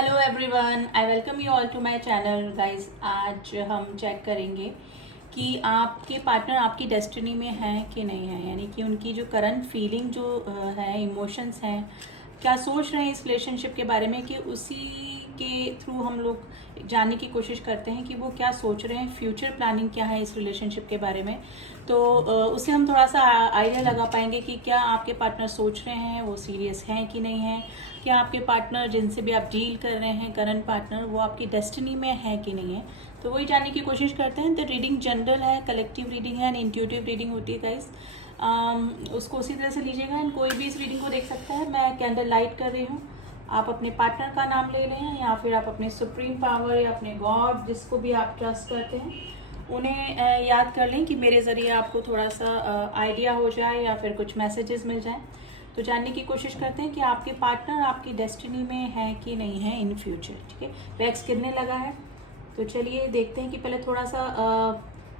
Hello everyone, I welcome you all to my channel guys. आज हम check करेंगे कि आपके पार्टनर आपकी डेस्टिनी में है कि नहीं है, यानी कि उनकी जो करंट फीलिंग जो है, इमोशंस हैं, क्या सोच रहे हैं इस रिलेशनशिप के बारे में, कि उसी के थ्रू हम लोग जानने की कोशिश करते हैं कि वो क्या सोच रहे हैं, फ्यूचर प्लानिंग क्या है इस रिलेशनशिप के बारे में। तो उससे हम थोड़ा सा आइडिया लगा पाएंगे कि क्या आपके पार्टनर सोच रहे हैं, वो सीरियस हैं कि नहीं है, क्या आपके पार्टनर जिनसे भी आप डील कर रहे हैं, करंट पार्टनर, वो आपकी डेस्टिनी में है कि नहीं है। तो वही जानने की कोशिश करते हैं। तो रीडिंग जनरल है, कलेक्टिव रीडिंग है एंड इंट्यूटिव रीडिंग होती है गाइस। उसको उसी तरह से लीजिएगा एंड कोई भी इस रीडिंग को देख सकता है। मैं कैंडल लाइट कर रही हूँ। आप अपने पार्टनर का नाम ले लें या फिर आप अपने सुप्रीम पावर या अपने गॉड, जिसको भी आप ट्रस्ट करते हैं, उन्हें याद कर लें कि मेरे ज़रिए आपको थोड़ा सा आइडिया हो जाए या फिर कुछ मैसेजेस मिल जाए। तो जानने की कोशिश करते हैं कि आपके पार्टनर आपकी डेस्टिनी में है कि नहीं है इन फ्यूचर। ठीक है, वैक्स गिरने लगा है। तो चलिए देखते हैं कि पहले थोड़ा सा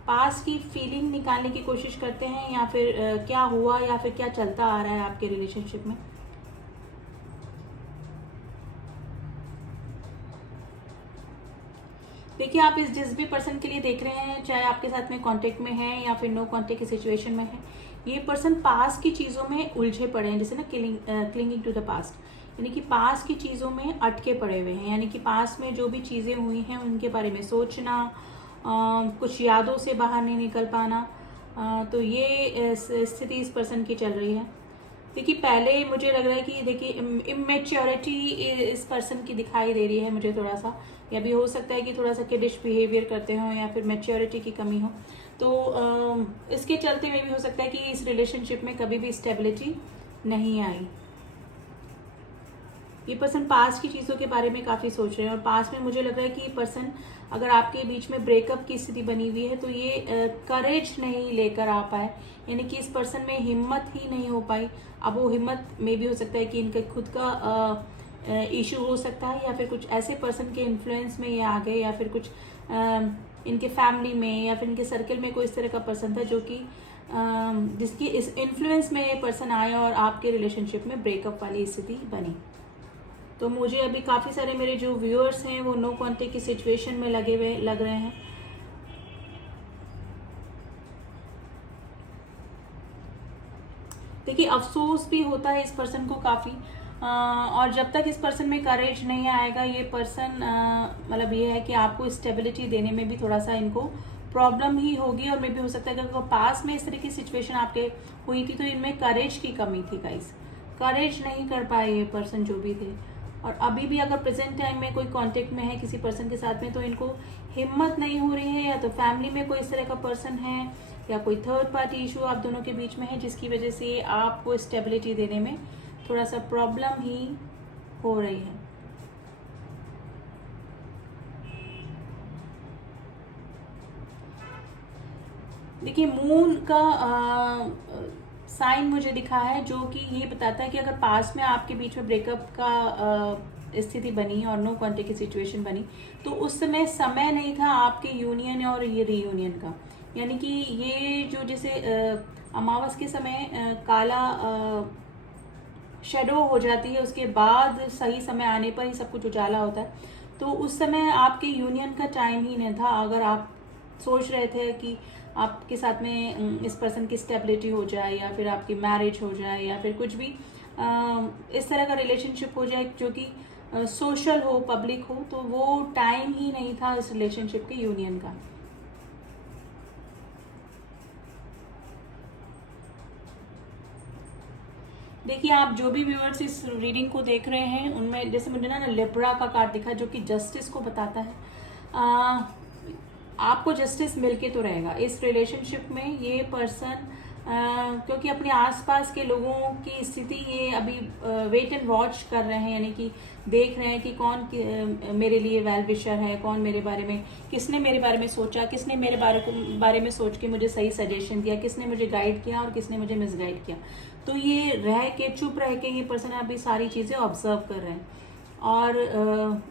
पास की फीलिंग निकालने की कोशिश करते हैं, या फिर क्या हुआ या फिर क्या चलता आ रहा है आपके रिलेशनशिप में। देखिए, आप इस जिस भी पर्सन के लिए देख रहे हैं, चाहे आपके साथ में कांटेक्ट में है या फिर नो कांटेक्ट की सिचुएशन में है, ये पर्सन पास की चीज़ों में उलझे पड़े हैं, जैसे ना क्लिंगिंग टू द पास्ट, यानी कि पास की चीज़ों में अटके पड़े हुए हैं, यानी कि पास में जो भी चीज़ें हुई हैं उनके बारे में सोचना, कुछ यादों से बाहर नहीं निकल पाना। तो ये स्थिति इस पर्सन की चल रही है। देखिए, पहले मुझे लग रहा है कि देखिए इमेच्योरिटी इस पर्सन की दिखाई दे रही है मुझे थोड़ा सा, या भी हो सकता है कि थोड़ा सा किडिश बिहेवियर करते हो या फिर मैच्योरिटी की कमी हो। तो इसके चलते में भी हो सकता है कि इस रिलेशनशिप में कभी भी स्टेबिलिटी नहीं आई। ये पर्सन पास की चीज़ों के बारे में काफ़ी सोच रहे हैं, और पास में मुझे लग रहा है कि ये पर्सन, अगर आपके बीच में ब्रेकअप की स्थिति बनी हुई है, तो ये करेज नहीं लेकर आ पाए, यानी कि इस पर्सन में हिम्मत ही नहीं हो पाई। अब वो हिम्मत में भी हो सकता है कि इनका खुद का इशू हो सकता है, या फिर कुछ ऐसे पर्सन के इन्फ्लुएंस में ये आ गए, या फिर कुछ इनके फैमिली में या फिर इनके सर्कल में कोई इस तरह का पर्सन था जो कि जिसकी इस इन्फ्लुएंस में ये पर्सन आया और आपके रिलेशनशिप में ब्रेकअप वाली स्थिति बनी। तो मुझे अभी काफ़ी सारे मेरे जो व्यूअर्स हैं वो नो कांटेक्ट की सिचुएशन में लग रहे हैं। देखिए, अफसोस भी होता है इस पर्सन को काफ़ी, और जब तक इस पर्सन में करेज नहीं आएगा, ये पर्सन मतलब ये है कि आपको स्टेबिलिटी देने में भी थोड़ा सा इनको प्रॉब्लम ही होगी। और मे भी हो सकता है कि अगर पास में इस तरह की सिचुएशन आपके हुई थी तो इनमें करेज की कमी थी गाइस, करेज नहीं कर पाए ये पर्सन जो भी थे। और अभी भी अगर प्रेजेंट टाइम में कोई कांटेक्ट में है किसी पर्सन के साथ में, तो इनको हिम्मत नहीं हो रही है, या तो फैमिली में कोई इस तरह का पर्सन है, या कोई थर्ड पार्टी इशू आप दोनों के बीच में है, जिसकी वजह से आपको स्टेबिलिटी देने में थोड़ा सा प्रॉब्लम ही हो रही है। देखिए, मून का साइन मुझे दिखा है, जो कि ये बताता है कि अगर पास में आपके बीच में ब्रेकअप का स्थिति बनी और नो कांटेक्ट की सिचुएशन बनी, तो उस समय नहीं था आपके यूनियन और ये रीयूनियन का। यानी कि ये जो जैसे अमावस के समय काला शेडो हो जाती है, उसके बाद सही समय आने पर ही सब कुछ उजाला होता है। तो उस समय आपके यूनियन का टाइम ही नहीं था। अगर आप सोच रहे थे कि आपके साथ में इस पर्सन की स्टेबिलिटी हो जाए, या फिर आपकी मैरिज हो जाए, या फिर कुछ भी इस तरह का रिलेशनशिप हो जाए जो कि सोशल हो, पब्लिक हो, तो वो टाइम ही नहीं था इस रिलेशनशिप के यूनियन का। देखिए, आप जो भी व्यूअर्स इस रीडिंग को देख रहे हैं, उनमें जैसे मुझे ना लिब्रा का कार्ड दिखा, जो कि जस्टिस को बताता है। आपको जस्टिस मिलके तो रहेगा इस रिलेशनशिप में। ये पर्सन क्योंकि अपने आसपास के लोगों की स्थिति ये अभी वेट एंड वॉच कर रहे हैं, यानी कि देख रहे हैं कि कौन मेरे लिए वेल विशर है, कौन मेरे बारे में, किसने मेरे बारे में सोचा, किसने मेरे बारे में सोच के मुझे सही सजेशन दिया, किसने मुझे गाइड किया और किसने मुझे मिसगाइड किया। तो ये रह के, चुप रह के ये पर्सन अभी सारी चीज़ें ऑब्जर्व कर रहे हैं, और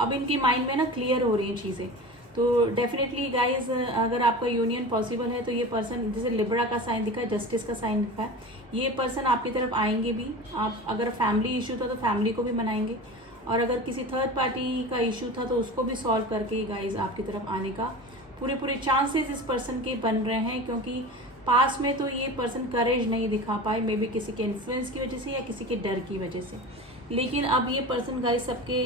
अब इनकी माइंड में ना क्लियर हो रही हैं चीज़ें। तो डेफिनेटली गाइज, अगर आपका यूनियन पॉसिबल है, तो ये पर्सन, जैसे लिब्रा का साइन दिखा है, जस्टिस का साइन दिखा है, ये पर्सन आपकी तरफ आएंगे भी। आप अगर फैमिली इशू था तो फैमिली को भी मनाएंगे, और अगर किसी थर्ड पार्टी का इशू था तो उसको भी सॉल्व करके गाइज आपकी तरफ आने का पूरे चांसेस इस पर्सन के बन रहे हैं, क्योंकि पास में तो ये पर्सन करेज नहीं दिखा पाए, मे बी किसी के इन्फ्लुएंस की वजह से या किसी के डर की वजह से। लेकिन अब ये पर्सन गाइस सबके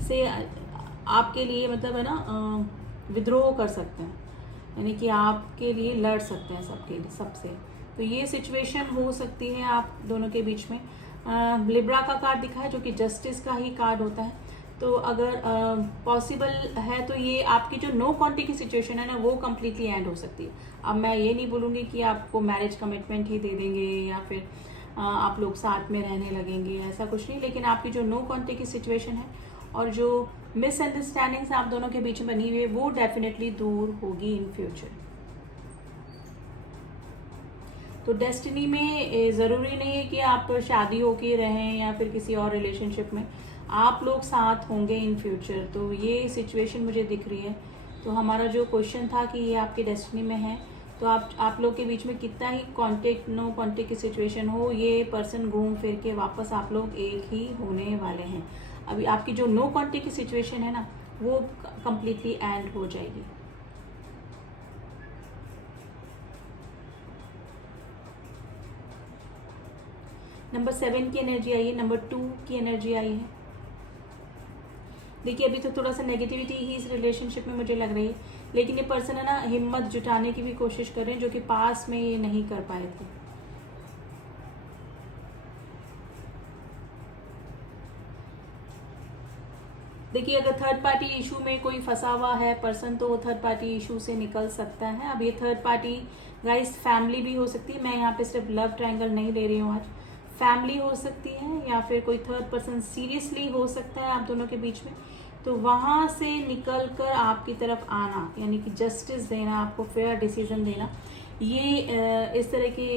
से आपके लिए मतलब है ना विद्रोह कर सकते हैं, यानी कि आपके लिए लड़ सकते हैं सबसे। तो ये सिचुएशन हो सकती है आप दोनों के बीच में। लिब्रा का कार्ड दिखा है जो कि जस्टिस का ही कार्ड होता है। तो अगर पॉसिबल है तो ये आपकी जो नो कॉन्टेक्ट की सिचुएशन है ना वो कम्प्लीटली एंड हो सकती है। अब मैं ये नहीं बोलूँगी कि आपको मैरिज कमिटमेंट ही दे देंगे या फिर आप लोग साथ में रहने लगेंगे, ऐसा कुछ नहीं। लेकिन आपकी जो नो कॉन्टेक्ट की सिचुएशन है और जो मिसअंडरस्टैंडिंग्स आप दोनों के बीच में बनी हुई है वो डेफिनेटली दूर होगी इन फ्यूचर। तो डेस्टिनी में ज़रूरी नहीं है कि आप शादी होके रहें या फिर किसी और रिलेशनशिप में, आप लोग साथ होंगे इन फ्यूचर। तो ये सिचुएशन मुझे दिख रही है। तो हमारा जो क्वेश्चन था कि ये आपकी डेस्टिनी में है, तो आप लोग के बीच में कितना ही कांटेक्ट नो कांटेक्ट की सिचुएशन हो, ये पर्सन घूम फिर के वापस आप लोग एक ही होने वाले हैं। अभी आपकी जो नो कांटेक्ट की सिचुएशन है ना वो कंप्लीटली एंड हो जाएगी। नंबर 7 की एनर्जी आई है, नंबर 2 की एनर्जी आई है। देखिए अभी तो थोड़ा सा नेगेटिविटी ही इस रिलेशनशिप में मुझे लग रही है, लेकिन ये पर्सन है ना हिम्मत जुटाने की भी कोशिश कर रहे हैं जो कि पास में ये नहीं कर पाए थे। देखिए अगर थर्ड पार्टी इशू में कोई फंसा हुआ है पर्सन तो वो थर्ड पार्टी इशू से निकल सकता है। अब ये थर्ड पार्टी गाइस फैमिली भी हो सकती है, मैं यहाँ पे सिर्फ लव ट्रायंगल नहीं ले रही हूँ आज, फैमिली हो सकती है या फिर कोई थर्ड पर्सन सीरियसली हो सकता है आप दोनों के बीच में। तो वहां से निकल कर आपकी तरफ आना यानी कि जस्टिस देना, आपको फेयर डिसीजन देना, ये इस तरह की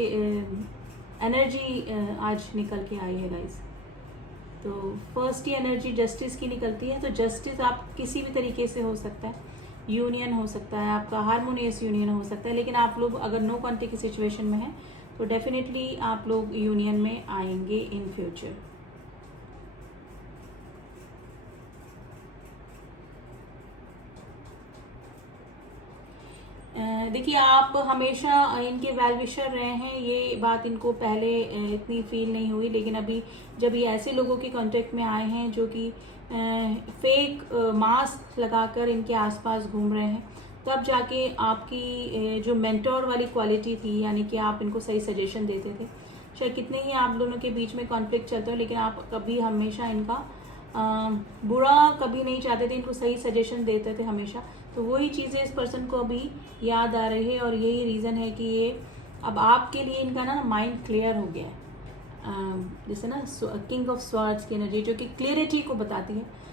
एनर्जी आज निकल के आई है गाइस। तो फर्स्ट ही एनर्जी जस्टिस की निकलती है। तो जस्टिस आप किसी भी तरीके से हो सकता है, यूनियन हो सकता है, आपका हारमोनियस यूनियन हो सकता है। लेकिन आप लोग अगर नो कॉन्टेक्ट की सिचुएशन में हैं तो डेफिनेटली आप लोग यूनियन में आएंगे इन फ्यूचर। देखिए आप हमेशा इनके वेल विशर रहे हैं, ये बात इनको पहले इतनी फील नहीं हुई, लेकिन अभी जब ये ऐसे लोगों के कांटेक्ट में आए हैं जो कि फेक मास्क लगाकर इनके आसपास घूम रहे हैं, तब जाके आपकी जो मेंटोर वाली क्वालिटी थी, यानी कि आप इनको सही सजेशन देते थे। शायद कितने ही आप दोनों के बीच में कॉन्फ्लिक्ट चलते हो लेकिन आप कभी हमेशा इनका बुरा कभी नहीं चाहते थे, इनको सही सजेशन देते थे हमेशा। तो वही चीज़ें इस पर्सन को अभी याद आ रही है और यही रीज़न है कि ये अब आपके लिए इनका ना माइंड क्लियर हो गया है। जैसे ना किंग ऑफ स्वॉर्ड्स की एनर्जी जो कि क्लियरिटी को बताती है,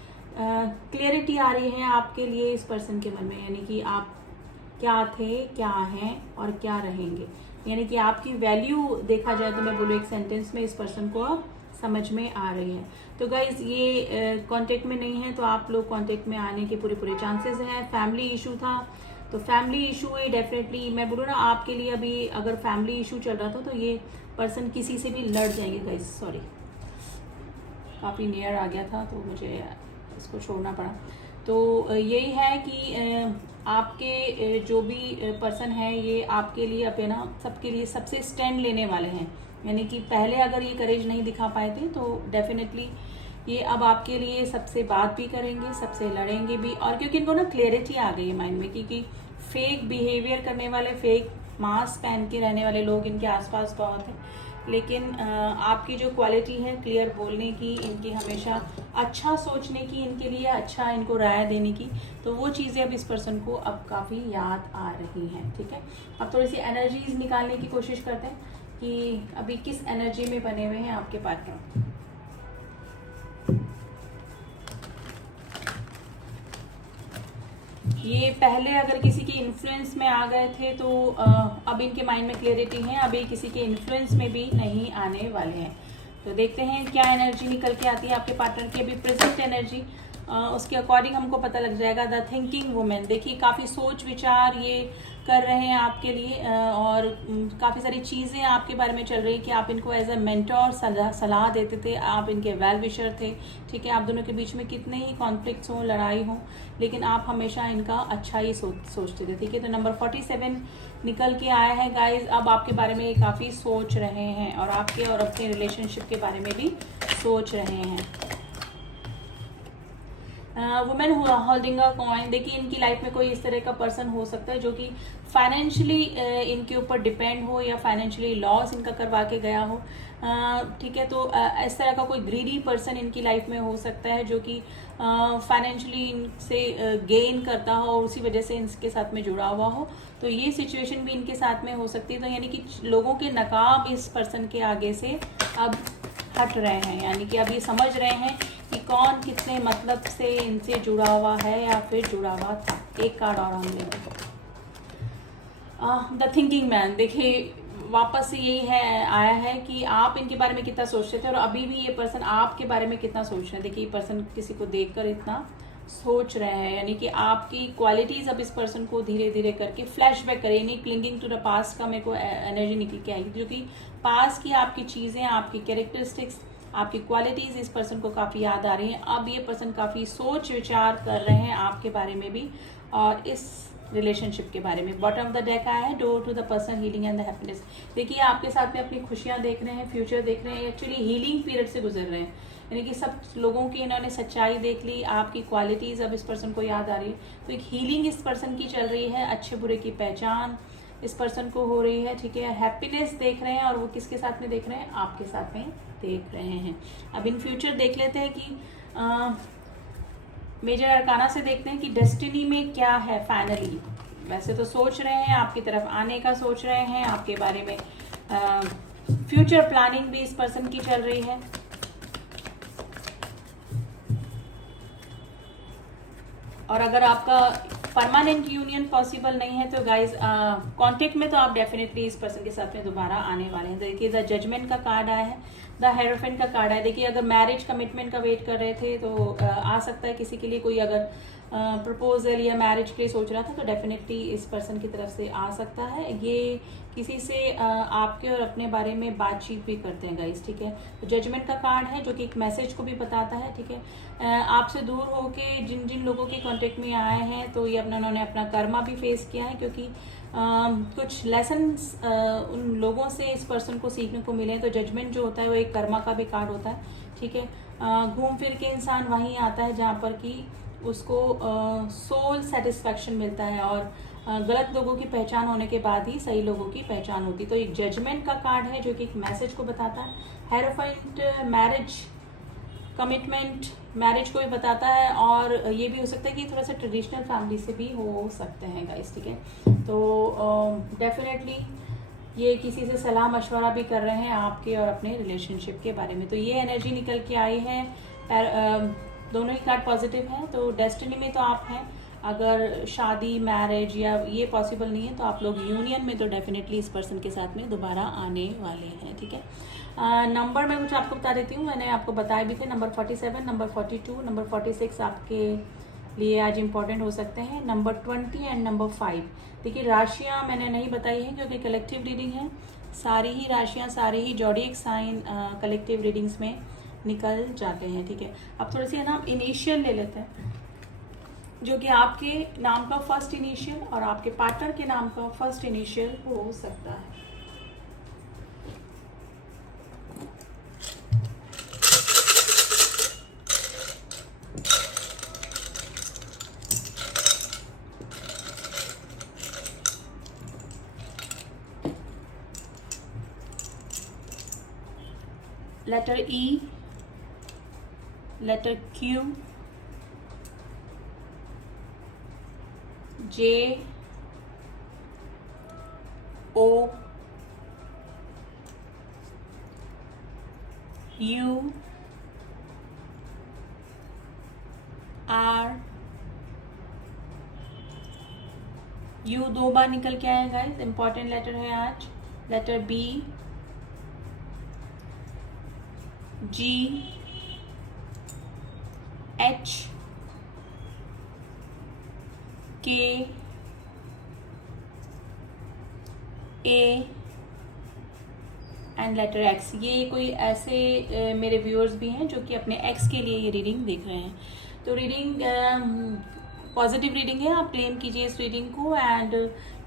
क्लियरिटी आ रही है आपके लिए इस पर्सन के मन में, यानी कि आप क्या थे, क्या हैं और क्या रहेंगे, यानी कि आपकी वैल्यू देखा जाए तो मैं बोलूँ एक सेंटेंस में इस पर्सन को अब समझ में आ रही है। तो गाइज ये कांटेक्ट में नहीं है तो आप लोग कांटेक्ट में आने के पूरे चांसेस हैं। फैमिली इशू था तो फैमिली इशू है डेफिनेटली, मैं बोलूँ ना आपके लिए अभी अगर फैमिली इशू चल रहा था तो ये पर्सन किसी से भी लड़ जाएंगे गाइज। सॉरी काफ़ी नियर आ गया था तो मुझे इसको छोड़ना पड़ा। तो यही है कि आपके जो भी पर्सन है ये आपके लिए अब है ना सबके लिए सबसे स्टैंड लेने वाले हैं, यानी कि पहले अगर ये करेज नहीं दिखा पाए थे तो डेफिनेटली ये अब आपके लिए सबसे बात भी करेंगे, सबसे लड़ेंगे भी। और क्योंकि इनको ना क्लियरिटी आ गई है माइंड में, क्योंकि फेक बिहेवियर करने वाले, फेक मास्क पहन के रहने वाले लोग इनके आसपास बहुत हैं, लेकिन आपकी जो क्वालिटी है क्लियर बोलने की, इनकी हमेशा अच्छा सोचने की, इनके लिए अच्छा इनको राय देने की, तो वो चीज़ें अब इस पर्सन को अब काफ़ी याद आ रही हैं। ठीक है, अब थोड़ी सी एनर्जीज निकालने की कोशिश करते हैं कि अभी किस एनर्जी में बने हुए हैं आपके पार्टनर। ये पहले अगर किसी के इन्फ्लुएंस में आ गए थे तो अब इनके माइंड में क्लियरिटी है, अभी किसी के इन्फ्लुएंस में भी नहीं आने वाले हैं। तो देखते हैं क्या एनर्जी निकल के आती है आपके पार्टनर की अभी प्रेजेंट एनर्जी, उसके अकॉर्डिंग हमको पता लग जाएगा। द थिंकिंग वुमेन, देखिए काफ़ी सोच विचार ये कर रहे हैं आपके लिए, और काफ़ी सारी चीज़ें आपके बारे में चल रही है कि आप इनको एज अ मेंटोर सलाह देते थे, आप इनके वेल विशर थे, ठीक है। आप दोनों के बीच में कितने ही कॉन्फ्लिक्ट्स हों, लड़ाई हो, लेकिन आप हमेशा इनका अच्छा ही सोचते थे, ठीक है। तो नंबर 47 निकल के आया है गाइज। अब आपके बारे में काफ़ी सोच रहे हैं और आपके और अपने रिलेशनशिप के बारे में भी सोच रहे हैं। वुमेन होल्डिंग अ कॉइन, देखिए इनकी लाइफ में कोई इस तरह का पर्सन हो सकता है जो कि फाइनेंशियली इनके ऊपर डिपेंड हो या फाइनेंशियली लॉस इनका करवा के गया हो, ठीक है। तो इस तरह का कोई ग्रीडी पर्सन इनकी लाइफ में हो सकता है जो कि फाइनेंशियली इनसे गेन करता हो और उसी वजह से इनके साथ में जुड़ा हुआ हो। तो ये सिचुएशन भी इनके साथ में हो सकती है। तो यानी कि लोगों के नकाब इस पर्सन के आगे से अब हट रहे हैं, यानी कि अब ये समझ रहे हैं कि कौन कितने मतलब से इनसे जुड़ा हुआ है या फिर जुड़ा हुआ था। एक कार्ड और हम लेंगे, द थिंकिंग मैन। देखिए वापस से यही है आया है कि आप इनके बारे में कितना सोचते थे और अभी भी ये पर्सन आपके बारे में कितना सोच रहे हैं। देखिए ये पर्सन किसी को देखकर इतना सोच रहे हैं, यानी कि आपकी क्वालिटीज अब इस पर्सन को धीरे धीरे करके फ्लैशबैक करें। यानी क्लिंगिंग टू द पास्ट का मेरे को एनर्जी निकल के आएगी, जो कि पास्ट की आपकी चीजें, आपकी कैरेक्टरिस्टिक्स, आपकी क्वालिटीज इस पर्सन को काफी याद आ रही हैं। अब ये पर्सन काफी सोच विचार कर रहे हैं आपके बारे में भी और इस रिलेशनशिप के बारे में। बॉटम ऑफ द डेक आया है door to the person healing and the happiness. देखिए आपके साथ में अपनी खुशियां देख रहे हैं, फ्यूचर देख रहे हैं, एक्चुअली हीलिंग पीरियड से गुजर रहे हैं, यानी कि सब लोगों की इन्होंने सच्चाई देख ली, आपकी क्वालिटीज अब इस पर्सन को याद आ रही है। तो एक हीलिंग इस पर्सन की चल रही है, अच्छे बुरे की पहचान इस पर्सन को हो रही है, ठीक है। हैप्पीनेस देख रहे हैं और वो किसके साथ में देख रहे हैं, आपके साथ में देख रहे हैं। अब इन फ्यूचर देख लेते हैं कि मेजर अरकाना से देखते हैं कि डेस्टिनी में क्या है फाइनली। वैसे तो सोच रहे हैं, आपकी तरफ आने का सोच रहे हैं, आपके बारे में फ्यूचर प्लानिंग भी इस पर्सन की चल रही है। और अगर आपका परमानेंट यूनियन पॉसिबल नहीं है तो गाइज कांटेक्ट में तो आप डेफिनेटली इस पर्सन के साथ में दोबारा आने वाले हैं। देखिए द जजमेंट का कार्ड आया है, द हेरोफेंट का कार्ड है। देखिए अगर मैरिज कमिटमेंट का वेट कर रहे थे तो आ सकता है किसी के लिए कोई अगर प्रपोजल या मैरिज के लिए सोच रहा था तो डेफिनेटली इस पर्सन की तरफ से आ सकता है। ये किसी से आपके और अपने बारे में बातचीत भी करते हैं गाइस, ठीक है। तो जजमेंट का कार्ड है जो कि एक मैसेज को भी बताता है, ठीक है। आपसे दूर होके जिन जिन लोगों के कांटेक्ट में आए हैं तो ये उन्होंने अपना कर्मा भी फेस किया है, क्योंकि कुछ लेसन्स उन लोगों से इस पर्सन को सीखने को मिले। तो जजमेंट जो होता है वो एक कर्मा का भी कार्ड होता है, ठीक है। घूम फिर के इंसान वहीं आता है जहाँ पर कि उसको सोल सेटिस्फैक्शन मिलता है और गलत लोगों की पहचान होने के बाद ही सही लोगों की पहचान होती है। तो एक जजमेंट का कार्ड है जो कि एक मैसेज को बताता है। हेरोफेंट मैरिज कमिटमेंट, मैरिज को भी बताता है और ये भी हो सकता है कि थोड़ा सा ट्रेडिशनल फैमिली से भी हो सकते हैं गाइस, ठीक है। तो डेफिनेटली ये किसी से सलाह मशवरा भी कर रहे हैं आपके और अपने रिलेशनशिप के बारे में। तो ये एनर्जी निकल के आई है, दोनों ही कार्ड पॉजिटिव हैं। तो डेस्टिनी में तो आप हैं, अगर शादी मैरिज या ये पॉसिबल नहीं है तो आप लोग यूनियन में तो डेफिनेटली इस पर्सन के साथ में दोबारा आने वाले हैं, ठीक है। नंबर मैं कुछ आपको बता देती हूँ, मैंने आपको बताए भी थे। नंबर 47, नंबर 42, नंबर 46 आपके लिए आज इंपॉर्टेंट हो सकते हैं। Number 20 and number 5। देखिए राशियाँ मैंने नहीं बताई हैं क्योंकि कलेक्टिव रीडिंग है, सारी ही राशियाँ सारे ही जॉडिएक साइन कलेक्टिव रीडिंग्स में निकल जाते हैं, ठीक है। अब थोड़ी सी है ना इनिशियल ले लेते हैं, जो कि आपके नाम का फर्स्ट इनिशियल और आपके पार्टनर के नाम का फर्स्ट इनिशियल हो सकता है। Letter E, letter Q, J, O, U, R. U 2 बार निकल के आया गाइस, इंपॉर्टेंट लेटर है आज। Letter B, G, H, K, A and letter X. ये कोई ऐसे मेरे व्यूअर्स भी हैं जो कि अपने एक्स के लिए ये रीडिंग देख रहे हैं। तो रीडिंग पॉजिटिव रीडिंग है, आप क्लेम कीजिए इस रीडिंग को। एंड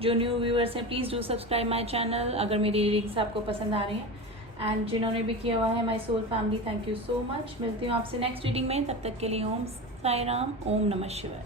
जो न्यू व्यूअर्स हैं please do subscribe my channel अगर मेरी रीडिंग्स आपको पसंद आ रही हैं। एंड जिन्होंने भी किया हुआ है my soul family, thank you so much. मिलती हूँ आपसे नेक्स्ट रीडिंग में, तब तक के लिए ओम साई राम, ओम नमः शिवाय।